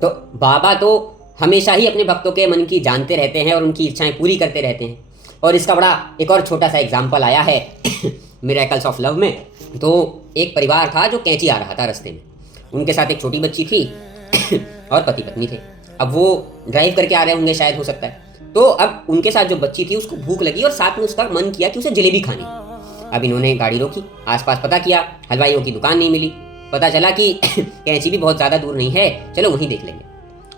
तो बाबा तो हमेशा ही अपने भक्तों के मन की जानते रहते हैं और उनकी इच्छाएं पूरी करते रहते हैं। और इसका बड़ा एक और छोटा सा एग्जाम्पल आया है मिरेकल्स ऑफ लव में। तो एक परिवार था जो कैंची आ रहा था रास्ते में, उनके साथ एक छोटी बच्ची थी और पति पत्नी थे। अब वो ड्राइव करके आ रहे होंगे शायद, हो सकता है। तो अब उनके साथ जो बच्ची थी उसको भूख लगी और साथ में उसका मन किया कि उसे जलेबी खानी। अब इन्होंने गाड़ी रोकी, आसपास पता किया, हलवाइयों की दुकान नहीं मिली। पता चला कि कैंची भी बहुत ज़्यादा दूर नहीं है, चलो वहीं देख लेंगे।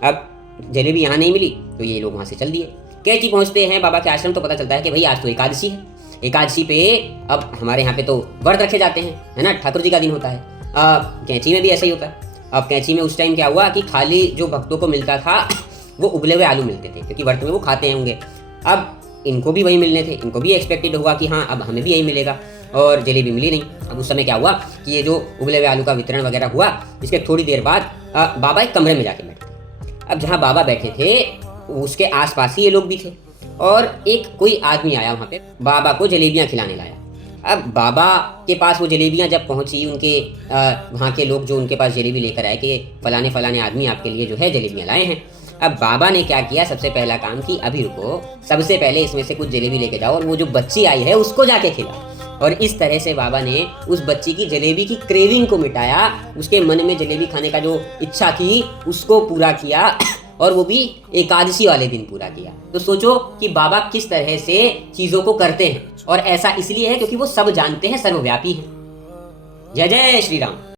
अब जलेबी यहाँ नहीं मिली तो ये लोग वहाँ से चल दिए। कैंची पहुँचते हैं बाबा के आश्रम तो पता चलता है कि भाई आज तो एकादशी है। एकादशी पे अब हमारे यहाँ पे तो व्रत रखे जाते हैं, है ना, ठाकुर जी का दिन होता है। कैंची में भी ऐसा ही होता है। अब कैंची में उस टाइम क्या हुआ कि खाली जो भक्तों को मिलता था वो उबले हुए आलू मिलते थे, क्योंकि व्रत में वो खाते होंगे। अब इनको भी वही मिलने थे, इनको भी एक्सपेक्टेड हुआ कि हाँ अब हमें भी यही मिलेगा, और जलेबी मिली नहीं। अब उस समय क्या हुआ कि ये जो उबले हुए आलू का वितरण वगैरह हुआ, इसके थोड़ी देर बाद बाबा एक कमरे में जाके बैठे थे। अब जहाँ बाबा बैठे थे उसके आसपास ही ये लोग भी थे, और एक कोई आदमी आया वहाँ पे बाबा को जलेबियाँ खिलाने लाया। अब बाबा के पास वो जलेबियाँ जब पहुँची, उनके वहाँ के लोग जो उनके पास जलेबी लेकर आए कि फलाने फलाने आदमी आपके लिए जो है जलेबियाँ लाए हैं। अब बाबा ने क्या किया, सबसे पहला काम कि अभी रुको, सबसे पहले इसमें से कुछ जलेबी लेके जाओ और वो जो बच्ची आई है उसको जाके खिलाओ। और इस तरह से बाबा ने उस बच्ची की जलेबी की क्रेविंग को मिटाया, उसके मन में जलेबी खाने का जो इच्छा थी उसको पूरा किया, और वो भी एकादशी वाले दिन पूरा किया। तो सोचो कि बाबा किस तरह से चीज़ों को करते हैं, और ऐसा इसलिए है क्योंकि वो सब जानते हैं, सर्वव्यापी हैं। जय जय श्री राम।